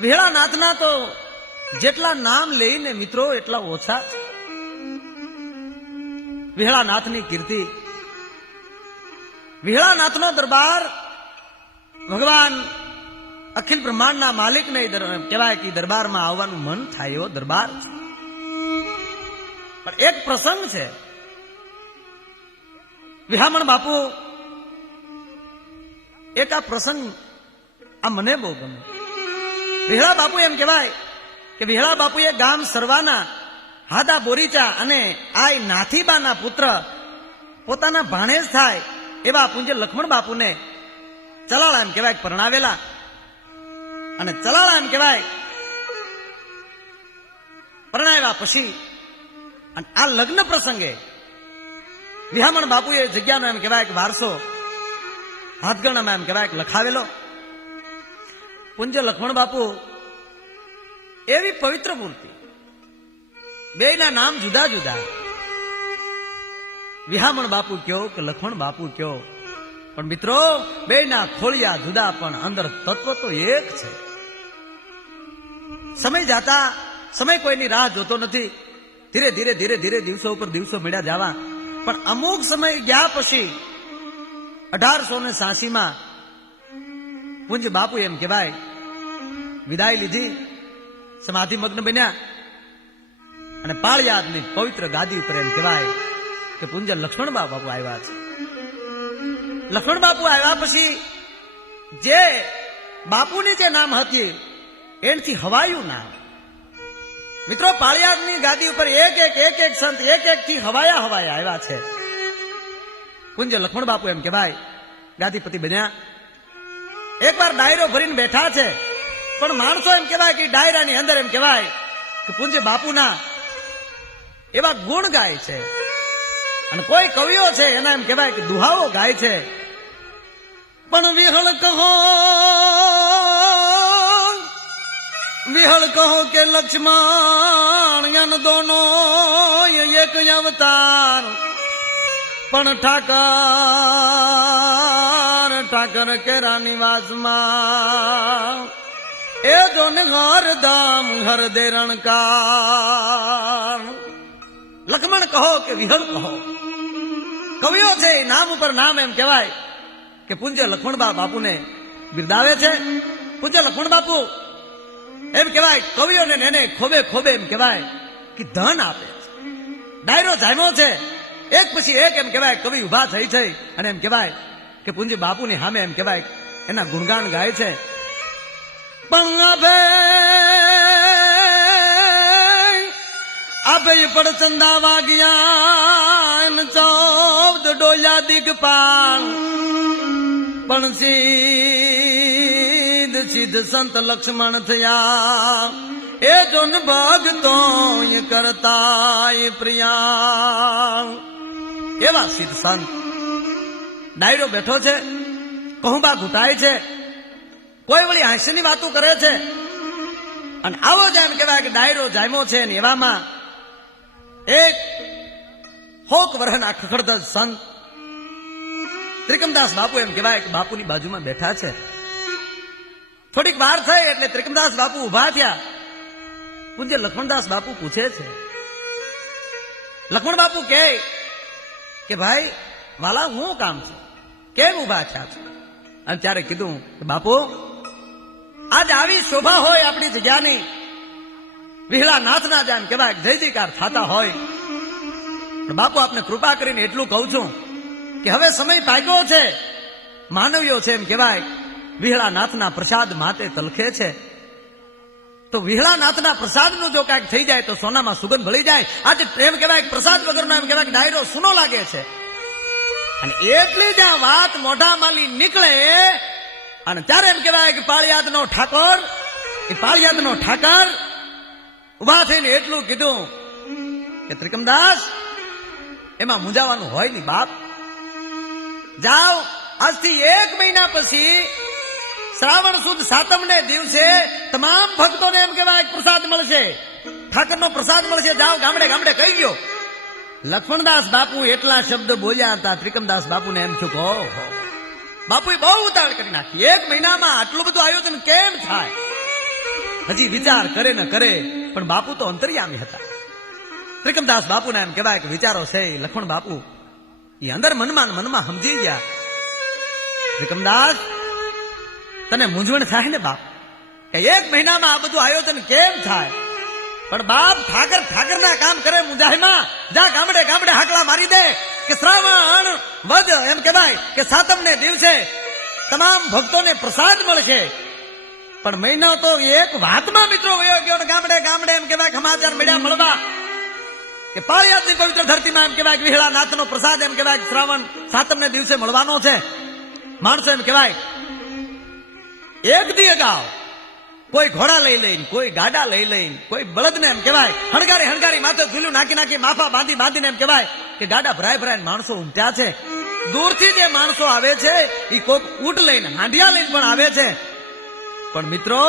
વિહળાનાથના તો જેટલા નામ લઈને મિત્રો એટલા ઓછા છે. વિહળાનાથની કીર્તિ, વિહળાનાથનો દરબાર ભગવાન અખિલ બ્રહ્માંડના માલિકને કહેવાય કે દરબારમાં આવવાનું મન થાય એવો દરબાર છે. પણ એક પ્રસંગ છે, વિહામણ બાપુ એક આ પ્રસંગ આ મને બહુ ગમે. વિહળા બાપુ એમ કહેવાય કે વિહળા બાપુએ ગામ સરવાના હાદા બોરીચા અને આય નાથીબાના પુત્ર પોતાના ભાણેજ થાય એવા પૂજ્ય લક્ષ્મણ બાપુને ચલાળા એમ કહેવાય પરણાવેલા. અને ચલાળા એમ કહેવાય પરણાવ્યા પછી અને આ લગ્ન પ્રસંગે વિહામણ બાપુએ જગ્યાનો એમ કહેવાય કે વારસો હાથગણામાં એમ કહેવાય લખાવેલો. પૂજ્ય લક્ષ્મણ બાપુ એવી પવિત્ર મૂર્તિ, બેયના નામ જુદા જુદા, વિહામણ બાપુ કયો કે લક્ષ્મણ બાપુ કયો, પણ મિત્રો બેયના ખોળિયા જુદા પણ અંદર તત્વ તો એક છે. સમય જાતા સમય કોઈની રાહ જોતો નથી. ધીરે ધીરે ધીરે ધીરે દિવસો ઉપર દિવસો મળ્યા જવા, પણ અમુક સમય ગયા પછી 1886 પૂજ્ય બાપુ એમ કહેવાય વિદાય લીધી, સમાધિ મગ્ન બન્યા અને પાળિયાદની પવિત્ર ગાદી ઉપર એમ કહેવાય કે પૂજ્ય લક્ષ્મણ બાપુ આવ્યા છે. લક્ષ્મણ બાપુ આવ્યા પછી જે બાપુની જે નામ હતી એનાથી હવાયું નામ. મિત્રો પાળિયાદની ગાદી ઉપર એક એક સંત એક થી હવાયા આવ્યા છે. પૂજ્ય લક્ષ્મણ બાપુ એમ કહેવાય ગાદીપતિ બન્યા. એકવાર ડાયરો ભરીને બેઠા છે, પણ માણસો એમ કહેવાય કે ડાયરાની અંદર એમ કહેવાય કે પૂજ્ય બાપુના એવા ગુણ ગાય છે. અને કોઈ કવિઓ છે એના એમ કહેવાય કે દુહાઓ ગાય છે. પણ વિહળ કહો કે લક્ષ્મણ યન દોનો એક અવતાર, પણ ઠાકર કેરા નિવાસમાં એ જો ને હરદમ હરદે રણકાર. લક્ષ્મણ કહો કે વિહળ કહો, કવિઓ છે નામ ઉપર નામ એમ કહેવાય કે પૂજ્ય લક્ષ્મણ બાપુને બિરદાવે છે. પૂજ્ય લક્ષ્મણ બાપુ એમ કહેવાય કવિઓને એને ખોબે ખોબે એમ કહેવાય કે ધન આપે છે. ડાયરો જામ્યો છે, એક પછી એક એમ કહેવાય કવિ ઉભા થઈ અને એમ કહેવાય કે પૂજ્ય બાપુની સામે એમ કહેવાય એના ગુણગાન ગાય છે. પણ આભે પડચંદા વાગ્યા 14 ડોયા દિગપાલ, પણ સિદ્ધ સંત લક્ષ્મણ થયા એ જોન ભગતો કરતા પ્રિયા. એવા સિદ્ધ સંત. ડાયરો બેઠો છે, કહુંબા ઘૂંટાય છે, કોઈ વળી હાસ્યની વાતો કરે છે. અને આવો જ એમ કહેવાય કે ડાયરો જામ્યો છે ને એવામાં એક હોક વર્ષના ખખડધજ સંત ત્રિકમદાસ બાપુ એમ કહેવાય કે બાપુની બાજુમાં બેઠા છે. થોડીક વાર થઈ એટલે ત્રિકમદાસ બાપુ ઉભા થયા. પૂજ્ય લક્ષ્મણદાસ બાપુ પૂછે છે, લક્ષ્મણ બાપુ કે ભાઈ વાલા હું કામ છે, કેમ ઉભા થયા છે? અને ત્યારે કીધું કે બાપુ આજ આવી શોભા હોય આપણી જગ્યાની, વિહળાનાથના જાન કહેવાય જય જયકાર થતા હોય. બાપુ આપને કૃપા કરીને એટલું કહું છું કે હવે સમય પાક્યો છે, માનવીઓ છે એમ કહેવાય વિહળાનાથના પ્રસાદ માટે તલખે છે. તો વિહળાનાથના પ્રસાદનું જો કાંઈક થઈ જાય તો સોનામાં સુગંધ ભળી જાય. આજે એમ કહેવાય પ્રસાદ વગરનો એમ કહેવાય ડાયરો સુનો લાગે છે. અને એટલી જ્યાં વાત મોઢા માલી નીકળે અને ત્યારે એમ કહેવાય કે પાળિયાદનો ઠાકર ઉભા થઈને એટલું કીધું કે ત્રિકમદાસ એમાં મૂંઝાવાનું હોય નહીં બાપ. જાઓ, આજથી 1 મહિના પછી શ્રાવણ સુદ સાતમને દિવસે તમામ ભક્તોને એમ કહેવાય પ્રસાદ મળશે, ઠાકરનો પ્રસાદ મળશે. જાઓ, ગામડે ગામડે કહી ગયો. લક્ષ્મણદાસ બાપુ એટલા શબ્દ બોલ્યા હતા. ત્રિકમદાસ બાપુને એમ થયું કે ઓહો, બાપુએ બહુ ઉતાવળ કરી નાખી. 1 મહિનામાં આટલું બધું આયોજન કેમ થાય? હજી વિચાર કરે ન કરે, પણ બાપુ તો અંતર્યામી હતા. ત્રિકમદાસ બાપુને એમ કહેવાય કે વિચારો છે એ લક્ષ્મણ બાપુ એ અંદર મનમાં સમજી ગયા. ત્રિકમદાસ, તને મૂંઝવણ થાય ને બાપ કે 1 મહિનામાં આ બધું આયોજન કેમ થાય? પણ બાપ, ઠાકરના કામ કરે મુંજાઈમાં. જા ગામડે ગામડે હાકલા મારી દે કે શ્રાવણ વદ એમ કહેવાય કે સાતમને દિવસે તમામ ભક્તોને પ્રસાદ મળશે. પણ મહિનો તો એક વાતમાં મિત્રો વયો ગયો ને ગામડે ગામડે એમ કહેવાય સમાચાર મળ્યા મળવા કે પાળિયાદની પવિત્ર ધરતીમાં એમ કહેવાય કે વિહળા નાથનો પ્રસાદ એમ કહેવાય કે શ્રાવણ સાતમને દિવસે મળવાનો છે. માણસો એમ કહેવાય એક દી અગાઉ કોઈ ઘોડા લઈ લઈને, કોઈ ગાડા લઈ લઈને, કોઈ બળદને એમ કહેવાય હણગારી માથે ઝૂલું નાખી માફા બાંધીને એમ કહેવાય કે ગાડા ભરાય માણસો ઉમટ્યા છે. દૂરથી જે માણસો આવે છે એ કોઈક ઊંટ લઈને, હાંડિયા લઈને પણ આવે છે. પણ મિત્રો,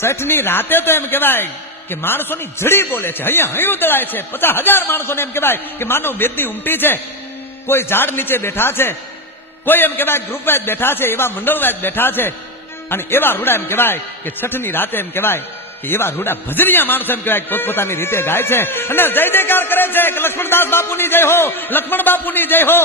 શેઠની રાતે તો એમ કહેવાય કે માણસોની જડી બોલે છે, અહીંયા હૈયું દળાય છે. 50,000 માણસોને એમ કહેવાય કે માનવ બેદની ઉમટી છે. કોઈ ઝાડ નીચે બેઠા છે, કોઈ એમ કહેવાય ગ્રુપ વાઇઝ બેઠા છે, એવા મંડળ વાઇઝ બેઠા છે. અને એવા રૂડા એમ કહેવાય કે છઠની રાતે એમ કહેવાય કે એવા રૂડા ભજનિયા માણસો એમ કહેવાય પોતપોતાની રીતે ગાય છે અને જય જયકાર કરે છે કે લક્ષ્મણદાસ બાપુની જય હો, લક્ષ્મણ બાપુની જય હો,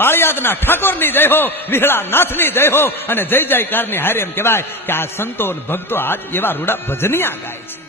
પાળિયાદના ઠાકોરની જય હો, વિહળા નાથની જય હો. અને જય જયકારની હારે એમ કહેવાય કે આ સંતો અને ભક્તો આજ એવા રૂડા ભજનિયા ગાય છે.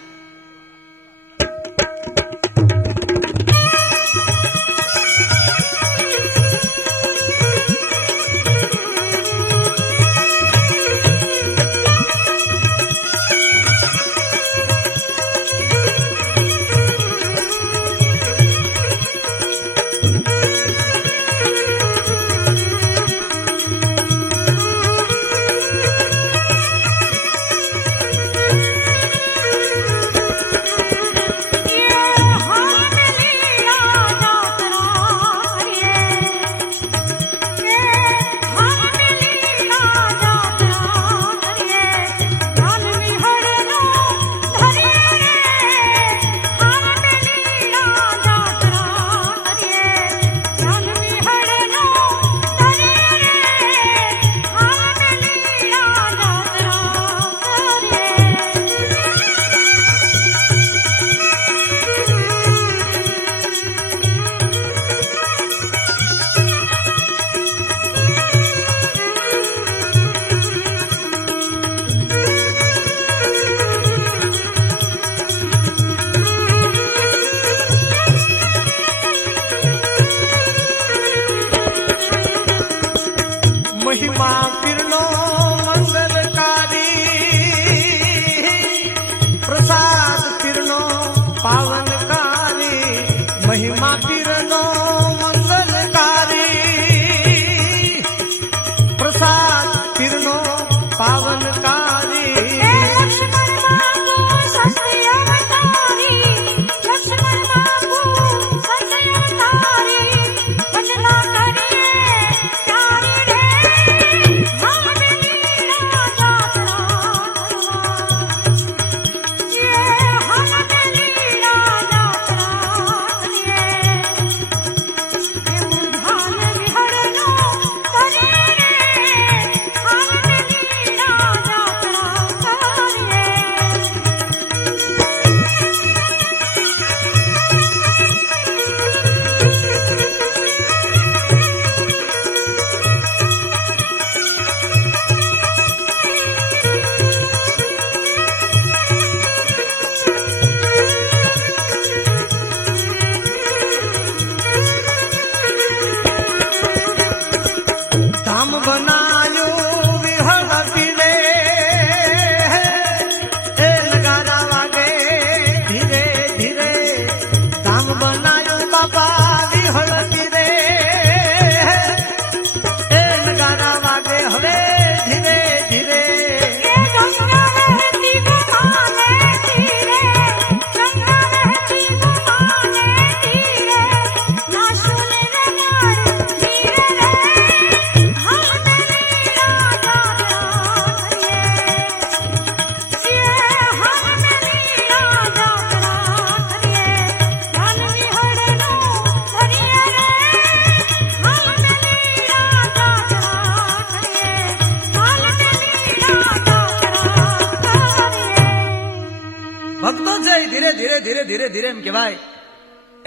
એ ધીરે ધીરે ધીરે ધીરે ધીરે એમ કહેવાય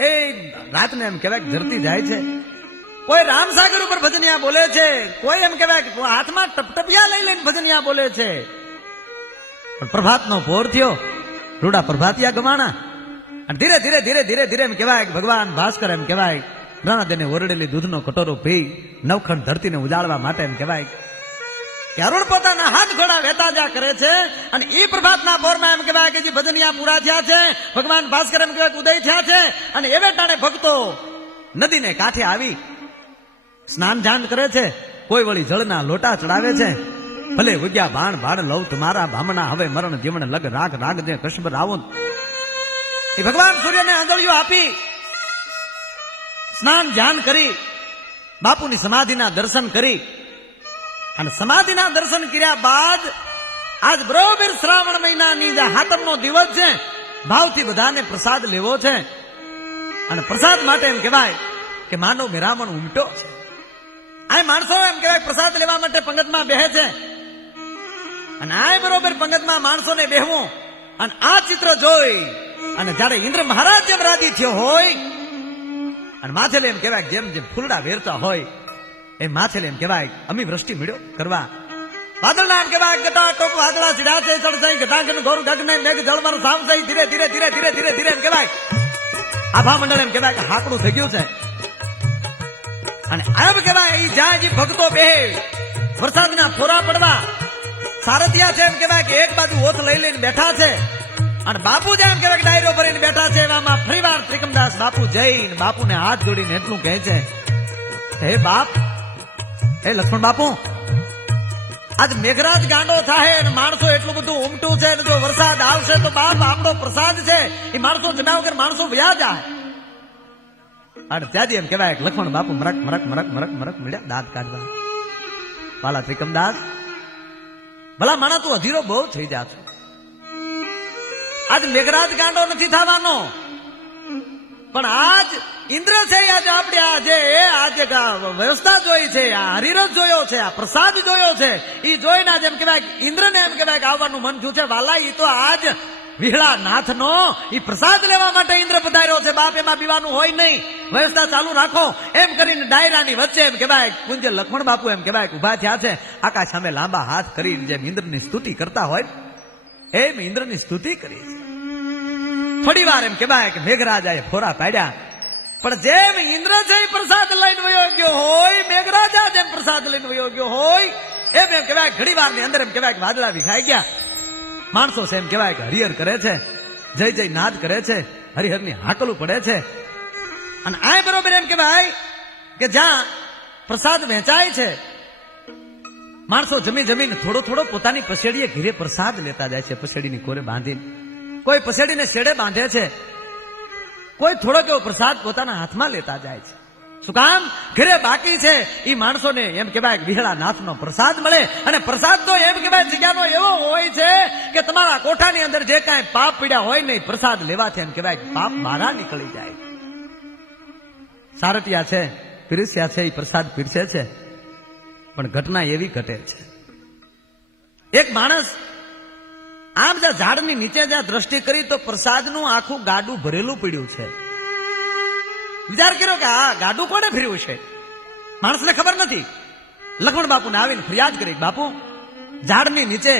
એ રાતને એમ કહેવાય ધરતી જાય છે. કોઈ રામસાગર ઉપર ભજનિયા બોલે છે, કોઈ એમ કહેવાય કે હાથમાં ટપટપિયા લઈ લઈને ભજનિયા બોલે છે. પણ પ્રભાતનો પોર થયો, રૂડા પ્રભાતિયા ગમાણા અને ધીરે ધીરે ધીરે ધીરે ધીરે એમ કહેવાય કે ભગવાન ભાસ્કર એમ કહેવાય રણદેને ઓરડેલી દૂધનો કટોરો પી નવખંડ ધરતીને ઉજાડવા માટે એમ કહેવાય કે અરુણ પોતાના હાથ ઘોડા વેતા જા કરે છે. અને એ પ્રભાતના પોરમાં એમ કહેવાય કે જે ભજનિયા પૂરા થયા છે, ભગવાન ભાસ્કર એમ કહેવાય ઉદય થયા છે. અને એવે ટાણે ભક્તો નદીને કાંઠે આવી સ્નાન જાન કરે છે, કોઈ વળી જળના લોટા ચડાવે છે. ભલે ઉગ્યા બાણ બાણ લવ તમારા ભામણા, હવે મરણ જીવન લગ રાગ રાગ જે કૃષ્ણ આવો. એ ભગવાન સૂર્યને આંધળીઓ આપી સ્નાન ધ્યાન કરી બાપુની સમાધિના દર્શન કરી અને સમાધિના દર્શન કર્યા બાદ આજ બરોબર શ્રાવણ મહિનાની જે હાતમનો દિવસ છે, ભાવથી બધાને પ્રસાદ લેવો છે. અને પ્રસાદ માટે એમ કહેવાય કે માનવ મેરામણ ઉમટો છે. આ માણસો એમ કહેવાય પ્રસાદ લેવા માટે પંગતમાં બેહે છે. અને આ બરોબર પંગતમાં માણસોને બેહવું અને આ ચિત્ર જોઈ અને જ્યારે ઇન્દ્ર મહારાજ જેમ રાજી થયો હોય અને માથે એમ કહેવાય જેમ જેમ ફૂલડા વેરતા હોય એ માથે એમ કહેવાય અમી વૃષ્ટિ મળ્યો કરવા. વાદળના એમ કહેવાય ગટા ટોપ વાદળા ચડ્યા છે, ચડસાઈ ગટાંગન ગોર ગગને મેઘ જળમાનું સામસાઈ ધીરે ધીરે ધીરે ધીરે ધીરે ધીરે એમ કહેવાય આભા મંડળ એમ કહેવાય કે હાકડું થઈ ગયું છે. અને એમ કહેવાય એ જ્યાં જે ભક્તો બે વરસાદના ફોરા પડવા સારથિયા છે એમ કહેવાય કે એક બાજુ ઓથ લઈ લઈને બેઠા છે અને બાપુ જેમ કહેવાય ડાયરો ભરીને બેઠા છે. એવામાં ફરીવાર ત્રિકમદાસ બાપુ જઈને બાપુને હાથ જોડીને એટલું કહે છે, હે બાપ, હે લક્ષ્મણ બાપુ, આજ મેઘરાજ ગાંડો થાય અને માણસો એટલું બધું ઉમટું છે, જો વરસાદ આવશે તો બાપ આપણો પ્રસાદ છે એ માણસો જમ્યા વગર માણસો વ્યા જાય. અને ત્યાંથી એમ કહેવાય કે લક્ષ્મણ બાપુ મરક મરક મરક મરક મરક મળ્યા દાંત કાઢવા. પાલા ત્રિકમદાસ, ભલા માણા તું અધીરો બહુ થઈ જા છો. આજ મેઘરાજ ગાંડો નથી થવાનો, પણ આજ ઇન્દ્ર છે. આજે આપણે આજે વ્યવસ્થા જોઈ છે, આ હરિરસ જોયો છે, આ પ્રસાદ જોયો છે. એ જોઈને આજ એમ કહેવાય ઇન્દ્રને એમ કહેવાય કે આવવાનું મન થયું છે. વાલા એ તો આજ વિહળા નાથનો એ પ્રસાદ લેવા માટે ઇન્દ્ર પધાર્યો છે. બાપ એમાં પીવાનું હોય નહીં, વ્યવસ્થા ચાલુ રાખો એમ કરીને ડાયરાની વચ્ચે એમ કહેવાય પૂજ્ય લક્ષ્મણ બાપુ એમ કહેવાય ઉભા થયા છે. આકાશ સામે લાંબા હાથ કરીને જેમ ઇન્દ્રની સ્તુતિ કરતા હોય એમ ઇન્દ્રની સ્તુતિ કરી છે. થોડી વાર એમ કહેવાય કે મેઘરાજાએ ફોરા પાડ્યા, પણ જેમ ઇન્દ્ર છે પ્રસાદ લઈને વયો ગયો હોય, મેઘરાજા જેમ પ્રસાદ લઈને વયો ગયો હોય એમ કહેવાય ઘડી વાર ની અંદર એમ કહેવાય કે વાદળા વિખાઈ ગયા. માણસો છે એમ કહેવાય કે હરિહર કરે છે, જય જય નાદ કરે છે, હરિહરની હાકલું પડે છે. અને આ બરોબર એમ કહેવાય કે જ્યાં પ્રસાદ વહેંચાય છે માણસો જમી જમીને થોડો થોડો પોતાની પસેડીએ ઘીરે પ્રસાદ લેતા જાય છે. પસેડીની કોરે બાંધીને કોઈ પસેડીને શેડે બાંધે છે, કોઈ થોડોક એવો પ્રસાદ પોતાના હાથમાં લેતા જાય છે. શું કામ? ઘરે બાકી છે એ માણસોને એમ કહેવાય વિહળા નાથનો પ્રસાદ મળે. અને પ્રસાદ તો એમ કહેવાય જગ્યાનો એવો હોય છે કે તમારા કોઠાની અંદર જે કાંઈ પાપ પીડ્યા હોય ને પ્રસાદ લેવાથી એમ કહેવાય પાપ બહાર નીકળી જાય. સારટિયા છે, પીરસ્યા છે, એ પ્રસાદ પીરસે છે, પણ ઘટના એવી ઘટે છે. એક માણસ આમ જ્યાં ઝાડની નીચે જ્યાં દ્રષ્ટિ કરી તો પ્રસાદનું આખું ગાડું ભરેલું પડ્યું છે. વિચાર કર્યો કે આ ગાડું કોને ફેરવ્યું છે? માણસને ખબર નથી. લક્ષ્મણ બાપુને આવીને ફરિયાદ કરી, બાપુ ઝાડની નીચે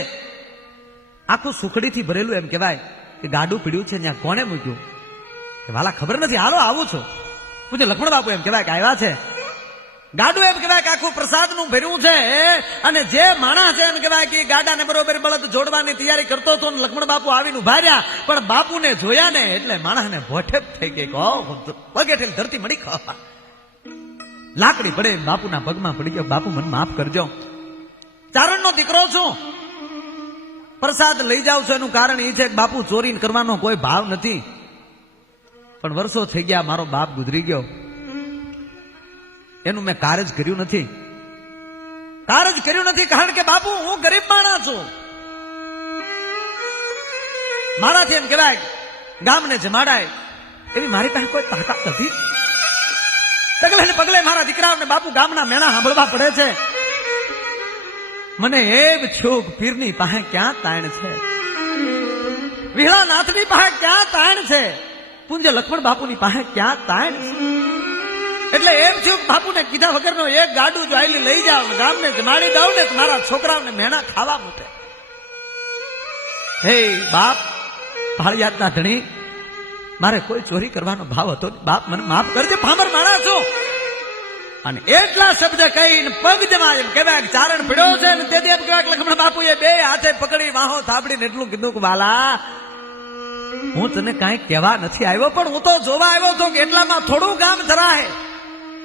આખું સુખડીથી ભરેલું એમ કહેવાય કે ગાડું પીડ્યું છે, ત્યાં કોને મૂક્યું? કે વાલા ખબર નથી, હાલો આવું છું. પૂછે લક્ષ્મણ બાપુ એમ કહેવાય કે આવ્યા છે. ગાડું એમ કહેવાય કે આખું પ્રસાદનું ભર્યું છે. અને જે માણસ છે એમ કહેવાય કે ગાડાને બરોબર બળદ જોડવાની તૈયારી કરતો હતો ને લક્ષ્મણ બાપુ આવીને ઉભા રહ્યા, પણ બાપુને જોયા ને એટલે માણસને ભોઠે થઈ ગઈ. પગેઠેલ ધરતી મળી ખાવા લાકડી પડે બાપુના પગમાં પડી ગયો. બાપુ મને માફ કરજો, ચારણનો દીકરો છું, પ્રસાદ લઈ જાવ છો એનું કારણ એ છે કે બાપુ ચોરી કરવાનો કોઈ ભાવ નથી, પણ વર્ષો થઈ ગયા, મારો બાપ ગુજરી ગયો, એનું મેં કાર્ય કર્યું નથી. કાર્ય કર્યું નથી કારણ કે બાપુ હું ગરીબ માણસ છું. મારાથી એમ કહેવાય ગામને જમાડાય એવી મારી પાસે કોઈ તાકાત નથી. પગલે ને પગલે મારા દીકરાઓને બાપુ ગામના મેણા સાંભળવા પડે છે. મને એમ છું પીરની પાસે ક્યાં તાણ છે. વિહળાનાથની પાસે ક્યાં તાણ છે, પૂજ્ય લક્ષ્મણ બાપુની પાસે ક્યાં તાણ છે. એટલે એમ થયું બાપુને કીધા વગરનો એક ગાડું જો આયલી લઈ જાવ ને ગામને જમાડી દઉં ને મારા છોકરાઓને મેણા ખાવા મૂકે. હે બાપ, ભાળિયાતના ધણી, મારે કોઈ ચોરી કરવાનો ભાવ હતો નહીં. બાપ મને માફ કરજે, ભામર માણસ છું. અને એટલા શબ્દ કહીને પગ જમાય એમ કહેવાય ચારણ પીડ્યો છે ને તેથી એમ કહેવાય લક્ષ્મણ બાપુએ બે હાથે પકડી વાહો થાબડીને એટલું કીધું કે વાલા, હું તને કાંઈ કહેવા નથી આવ્યો, પણ હું તો જોવા આવ્યો હતો કે એટલામાં થોડું ગામ ધરાય,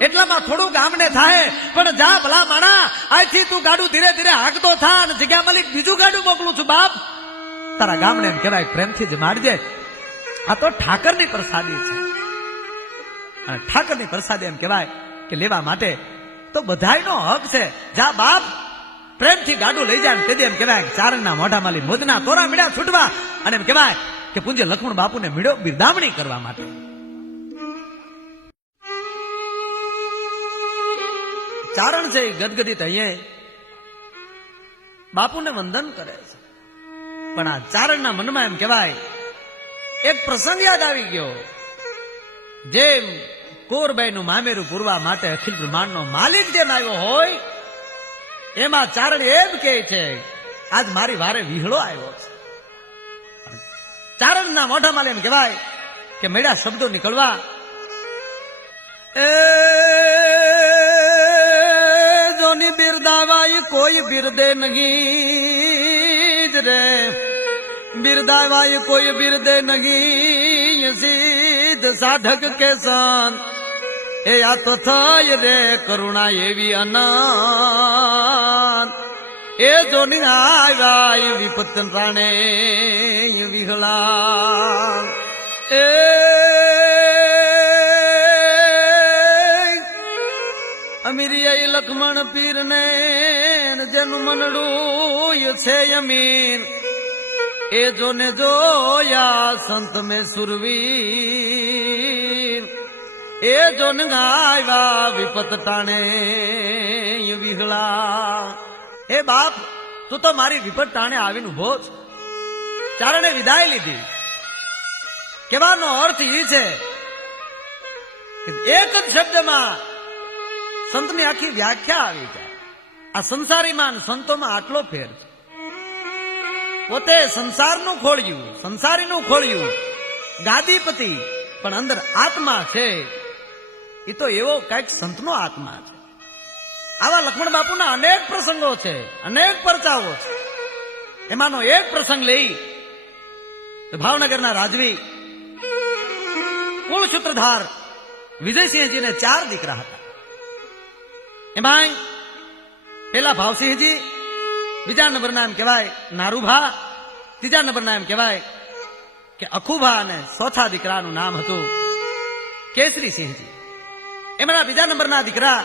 એટલામાં થોડું ગામને થાય. પણ જા ભલા માણા, આજથી તું ગાડું ધીરે ધીરે હાંકતો થા અને જગ્યા મલિક બીજું ગાડું મોકલું છું. બાપ, તારા ગામને એમ કહેવાય પ્રેમથી જ મારજે. આ તો ઠાકરની પ્રસાદી છે, અને ઠાકરની પ્રસાદી એમ કહેવાય કે લેવા માટે તો બધાયનો હક છે. જા બાપ, પ્રેમથી ગાડું લઈ જાય. તેથી એમ કહેવાય ચારણના મોઢામાં મોજના તોરા મીડા છૂટવા, અને એમ કહેવાય કે પૂજ્ય લક્ષ્મણ બાપુને મીડો બિરદાવણી કરવા માટે. ચારણ છે ગદગદિત અહીંયા બાપુને વંદન કરે છે. પણ આ ચારણના મનમાં એમ કહેવાય એક પ્રસંગ યાદ આવી ગયો. જેમ કોરબાઈનું મામેરું પૂરવા માટે અખિલ બ્રહ્માંડનો માલિક જેમ આવ્યો હોય, એમાં ચારણ એમ કહે છે આજ મારી વારે વિહળો આવ્યો છે. ચારણના મોઢામાં એમ કહેવાય કે મેળા શબ્દો નીકળવા, એ જોની બિરદાવાઈ કોઈ બિરદે નહીં રે, બિરદાવાઈ કોઈ બિરદે નહીં, સિદ્ધ સાધક કે સંત એ આ તો થઈ રે કરુણા એવી અનંત. એ જોની આવ્યા વિપત રાણે વિહળા, એ અમીરિયા લક્ષ્મણ પીર ને જેનું મનડું છે અમીર, એ જોને જોયા સંત મેં સુરવીર, એ જોન આવ્યા વિપત ટાણે વિહળા. હે બાપ, તું તો મારી વિપત ટાણે આવીને ઉભો છે. ચારણે વિદાય લીધી. કહેવાનો અર્થ એ છે કે એક જ શબ્દમાં સંતની આખી વ્યાખ્યા આવી જાય. આ સંસારીમાં સંતોમાં આટલો ફેર છે. પોતે સંસારનું ખોળ્યું, સંસારીનું ખોળ્યું, ગાદીપતિ, પણ અંદર આત્મા છે એ તો એવો કઈક સંતનો આત્મા છે. આવા લક્ષ્મણ બાપુના અનેક પ્રસંગો છે, અનેક પરચાઓ છે. એમાંનો એક પ્રસંગ લઈ તો ભાવનગરના રાજવી કુળ સૂત્રધાર વિજયસિંહજીને 4 દીકરા હતા. એમાં પેલા ભાવસિંહજી, બીજા નંબરના એમ કહેવાય નારુભા, ત્રીજા નંબરના એમ કહેવાય કે અખુભા, અને ચોથા દીકરાનું નામ હતું કેસરીસિંહજી. એમના બીજા નંબરના દીકરા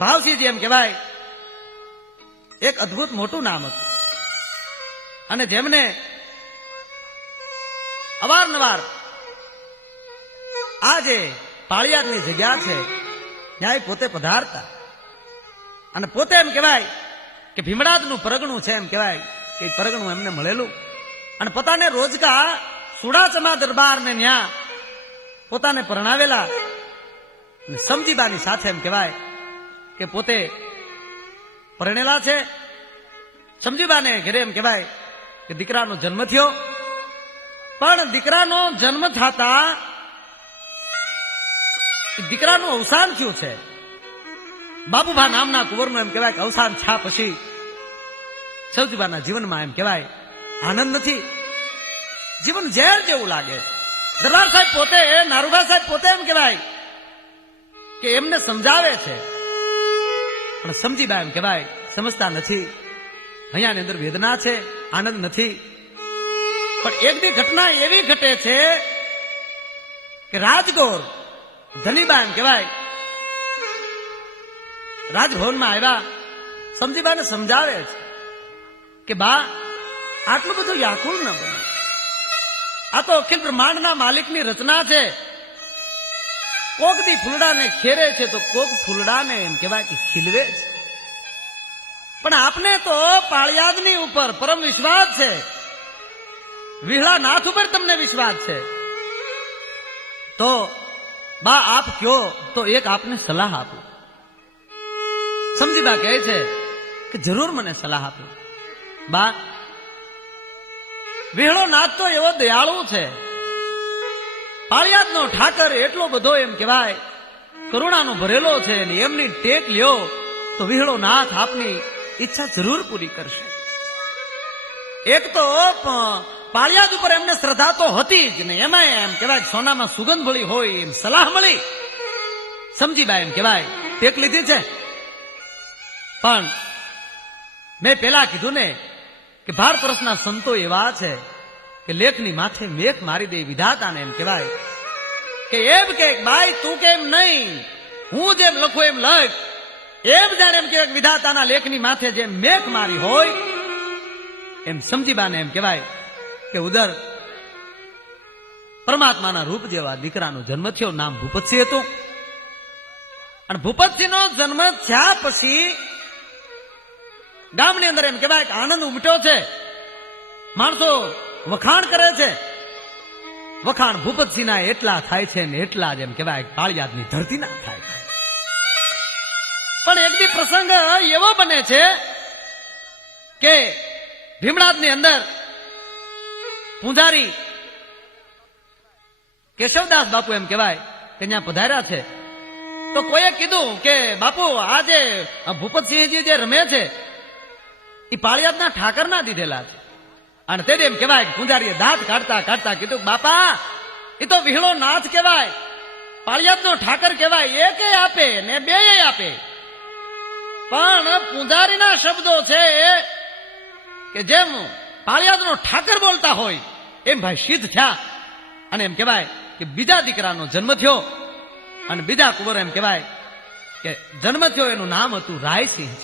ભાવસિંહજી એમ કહેવાય એક અદ્ભુત મોટું નામ હતું, અને જેમને અવારનવાર આ જે પાળિયાદની જગ્યા છે ત્યાં પોતે પધારતા, અને પોતે એમ કહેવાય કે ભીમડાદનું પરગણું છે એમ કહેવાય કે પરગણું એમને મળેલું, અને પોતાને રોજકા સુડાચમા દરબારને ન્યા પોતાને પરણાવેલા. સમજીબાની સાથે એમ કહેવાય કે પોતે પરણેલા છે. સમજીબાને ઘરે એમ કહેવાય કે દીકરાનો જન્મ થયો, પણ દીકરાનો જન્મ થતા દીકરાનું અવસાન થયું છે. બાબુભા નામના કુંવરનું એમ કહેવાય કે અવસાન થયા પછી સૌજીબાના જીવનમાં એમ કહેવાય આનંદ નથી, જીવન ઝેર જેવું લાગે. દરબાર સાહેબ પોતે, નારુભા સાહેબ પોતે એમ કહેવાય કે એમને સમજાવે છે, પણ સમજીબા એમ કહેવાય સમજતા નથી. અહીંયાની અંદર વેદના છે, આનંદ નથી. પણ એક દી ઘટના એવી ઘટે છે કે રાજગોર ધનીબા એમ કહેવાય રાજભવનમાં આવ્યા, સમજીબાને સમજાવે છે કે બા આટલું બધું વ્યાકુળ ન બને. આ તો અખિલ બ્રહ્માંડના માલિકની રચના છે. કોક દી ફૂલડાને ખેરે છે તો કોક ફૂલડાને એમ કહેવાય કે ખીલવે છે. પણ આપને તો પાળિયાદની ઉપર પરમ વિશ્વાસ છે. વિહળા નાથ ઉપર તમને વિશ્વાસ છે તો બા આપ કયો તો એક આપને સલાહ આપું. સમજી બા કહે છે કે જરૂર મને સલાહ આપો. બા વિહળો નાથ તો એવો દયાળુ છે, પાળિયાદનો ઠાકર એટલો બધો એમ કહેવાય કરુણાનો ભરેલો છે, અને એમની ટેક લ્યો તો વિહળો નાથ આપની ઈચ્છા જરૂર પૂરી કરશે. એક તો પાળિયાદ ઉપર એમને શ્રદ્ધા તો હતી જ ને, એમાં એમ કહેવાય સોનામાં સુગંધ ભળી હોય એમ સલાહ મળી. સમજી બા એમ કહેવાય ટેક લીધી છે. પણ મેં પેલા કીધું ને કે ભારત વર્ષના સંતો એવા છે કે લેખની માથે મેઘ મારી દે વિધાતાને એમ કહેવાય કે એમ કે બાઈ તું કેમ નહીં, હું જેમ લખું એમ લખ. એમ જાણે એમ કે વિધાતાના લેખની માથે જેમ મેઘ મારી હોય એમ સમજી બાને એમ કહેવાય કે ઉદર પરમાત્માના રૂપ જેવા દીકરાનો જન્મ થયો. નામ ભૂપતસિંહ હતું. અને ભૂપતસિંહનો જન્મ થયા પછી ગામની અંદર એમ કહેવાય કે આનંદ ઉમટ્યો છે. માણસો વખાણ કરે છે. વખાણ ભૂપતસિંહના એટલા થાય છે ને એટલા જ એમ કહેવાય પાળિયાદની ધરતીના થાય. પણ એક દી પ્રસંગ એવો બને છે કે ભીમડાદની અંદર પૂંજારી કેશવદાસ બાપુ એમ કહેવાય કે ત્યાં પધાર્યા છે. તો કોઈએ કીધું કે બાપુ આ જે ભૂપતસિંહજી જે રમે છે એ પાળિયાદના ઠાકરના દીધેલા છે. અને તે એમ કહેવાય પૂંજારીએ દાંત કાઢતા કાઢતા કીધું બાપા એ તો વિહળો નાથ કહેવાય, પાળિયાદનો ઠાકર કહેવાય, એકે આપે ને બે આપે. પણ પૂંજારીના શબ્દો છે કે જેમ પાળિયાદનો ઠાકર બોલતા હોય એમ ભાઈ સિદ્ધ થયા. અને એમ કહેવાય કે બીજા દીકરાનો જન્મ થયો. અને બીજા કુંવર એમ કહેવાય કે જન્મ થયો એનું નામ હતું રાયસિંહ.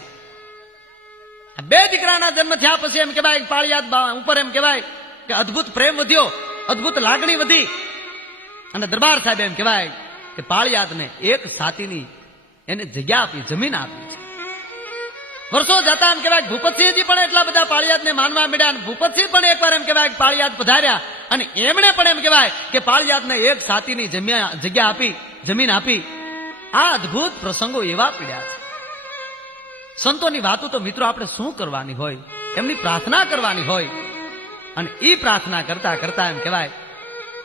બે દીકરાના જન્મ થયા પછી એમ કહેવાય પાળિયાદ ઉપર એમ કહેવાય કે અદ્ભુત પ્રેમ વધ્યો, અદ્ભુત લાગણી વધી. અને દરબાર સાહેબ એમ કહેવાય કે પાળિયાદને એક સાતીની એને જગ્યા આપી, જમીન આપી છે. વર્ષો જતા એમ કહેવાય ભૂપતસિંહજી પણ એટલા બધા પાળિયાદને માનવા મળ્યા. અને ભૂપતસિંહ પણ એકવાર એમ કહેવાય પાળિયાદ પધાર્યા અને એમણે પણ એમ કહેવાય કે પાળિયાદને એક સાતીની જગ્યા આપી, જમીન આપી. આ અદ્ભુત પ્રસંગો એવા પીડ્યા છે. સંતોની વાતો તો મિત્રો આપણે શું કરવાની હોય, એમની પ્રાર્થના કરવાની હોય. અને એ પ્રાર્થના કરતા કરતા એમ કહેવાય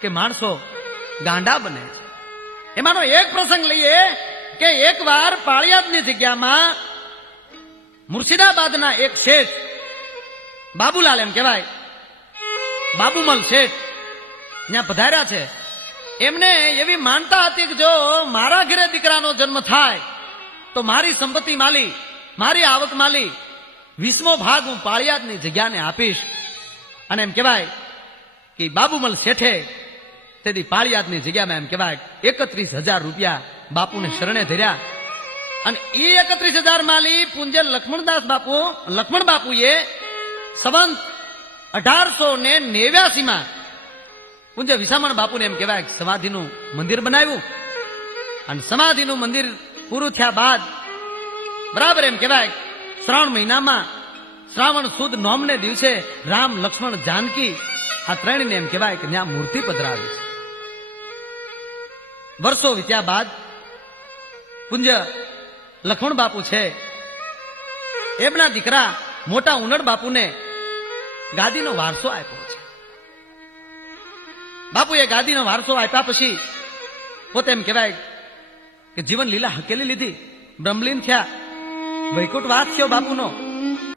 કે માણસો ગાંડા બને છે. એમાંનો એક પ્રસંગ લઈએ કે એકવાર પાળિયાદની જગ્યામાં મુર્શિદાબાદના એક શેઠ બાબુલાલ એમ કહેવાય બાબુમલ શેઠ ત્યાં પધાર્યા છે. એમને એવી માનતા હતી કે જો મારા ઘરે દીકરાનો જન્મ થાય તો મારી સંપત્તિ માલી, મારી આવક માલી 20મો ભાગ હું પાળિયાદની જગ્યાને આપીશ. અને એમ કહેવાય કે બાબુમલ શેઠે તેથી પાળિયાદની જગ્યામાં એમ કહેવાય 31,000 રૂપિયા બાપુને શરણે ધર્યા. અને એ 31,000 માલી પૂંજ્ય લક્ષ્મણ બાપુએ સંવંત 1889 પૂંજ્ય વિસામણ બાપુને એમ કહેવાય સમાધિનું મંદિર બનાવ્યું. અને સમાધિનું મંદિર પૂરું થયા બાદ બરાબર એમ કહેવાય શ્રાવણ મહિનામાં શ્રાવણ સુદ નોમને દિવસે રામ, લક્ષ્મણ, જાનકી આ ત્રણને એમ કહેવાય કે ત્યાં મૂર્તિ પધરાવી. વર્ષો વીત્યા બાદ પૂંજ્ય લક્ષ્મણ બાપુ છે એમના દીકરા મોટા ઉનડ બાપુને ગાદીનો વારસો આપ્યો છે. બાપુએ ગાદીનો વારસો આપ્યા પછી પોતે એમ કહેવાય કે જીવન લીલા હકેલી લીધી, બ્રહ્મલીન થયા. વૈકુંઠ વાસ થયો બાપુનો.